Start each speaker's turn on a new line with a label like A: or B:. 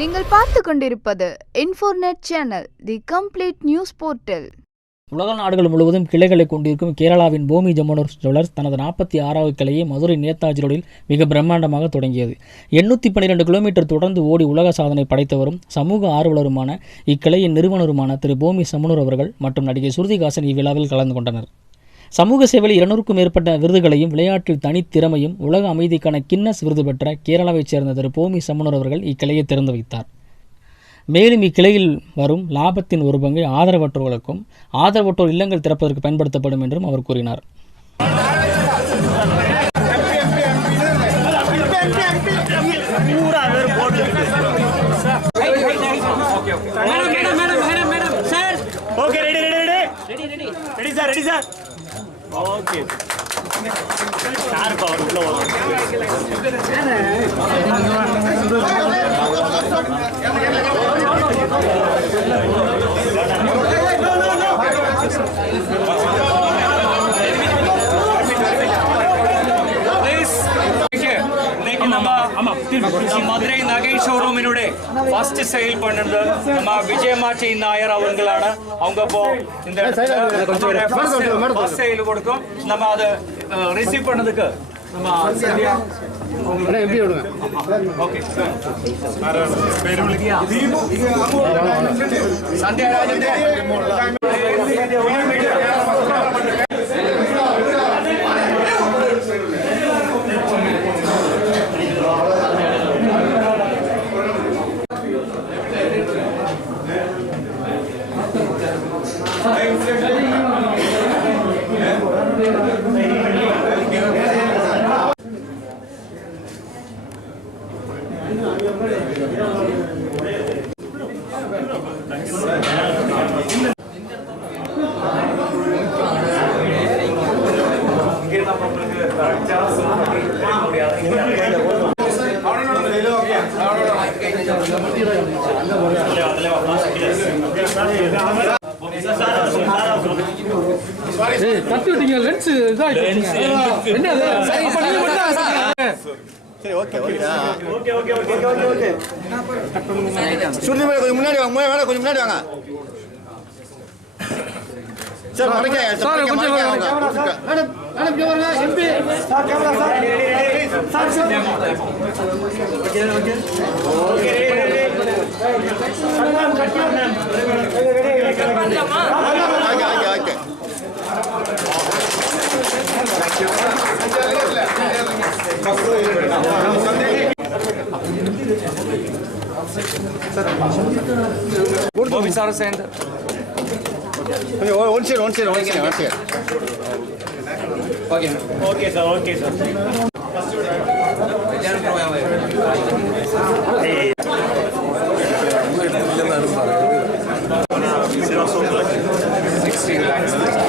A: நீங்கள் பார்த்து கொண்டிருப்பது இன்ஃபோர்நெட் channel the complete news portal
B: உலக நாடுகள் முழுவதும் கிளைகளை கொண்டிருக்கும் கேரளாவின் பூமி ஜமுனர் ஜுவல்லர்ஸ் தனது நாற்பத்தி ஆறாவது கிளையை மதுரை நேதாஜி ரோடில் மிக பிரம்மாண்டமாக தொடங்கியது. எண்ணூற்றி பன்னிரெண்டு கிலோமீட்டர் தொடர்ந்து ஓடி உலக சாதனை படைத்தவரும் சமூக ஆர்வலருமான இக்கிளையின் நிறுவனருமான திரு பூமி சமுனூர் அவர்கள் மற்றும் நடிகை சுருதிகாசன் இவ்விழாவில் கலந்து கொண்டனர். சமூக சேவையில் இருநூறுக்கும் மேற்பட்ட விருதுகளையும் விளையாட்டில் தனித்திறமையும் உலக அமைதிக்கான கின்னஸ் விருது பெற்ற கேரளாவைச் சேர்ந்த திரு பூமி சமுனூர் அவர்கள் இக்கிளையை திறந்து வைத்தார் மேலும் இக்கிளையில் வரும் லாபத்தின் ஒரு பங்கை ஆதரவற்றோர்களுக்கும் ஆதரவற்றோர் இல்லங்கள் திறப்பதற்கு பயன்படுத்தப்படும் என்றும் அவர் கூறினார்
C: madam madam madam madam
D: madam sir okay ready ready ready ready sir ready sir okay sir power உள்ள வரும்
C: ப்ளீஸ் இன்னைக்கு நம்ம ஆமா நம்ம மதுரை நகை ஷோரூமினுடைய ஃபர்ஸ்ட் சேல் பண்ணது நம்ம விஜயமாச்சி நாயர் அவங்களாണ് அவங்க இப்போ இந்த ஃபர்ஸ்ட் சேல் கொடுக்கும் நம்ம அதை ரிசீவ் பண்ணதுக்கு நம்ம சந்தியா ஓகே അതിലെ വന്നാൽ
E: தட்டி விட்டீங்க லென்ஸ் அப்ப நீங்க மட்டும் தான் சாப்பிடுங்க.
D: Okay okay. Okay okay okay Shruti மேல கொஞ்சம் முன்னாடி வாங்க மேல கொஞ்சம் முன்னாடி வாங்க. சார் மறைக்க
E: சார் கொஞ்சம் மேடம் மேடம் இங்க வாங்க
C: MP
D: okay one side one side one side one side okay okay sir okay sir
F: இதெல்லாம் என்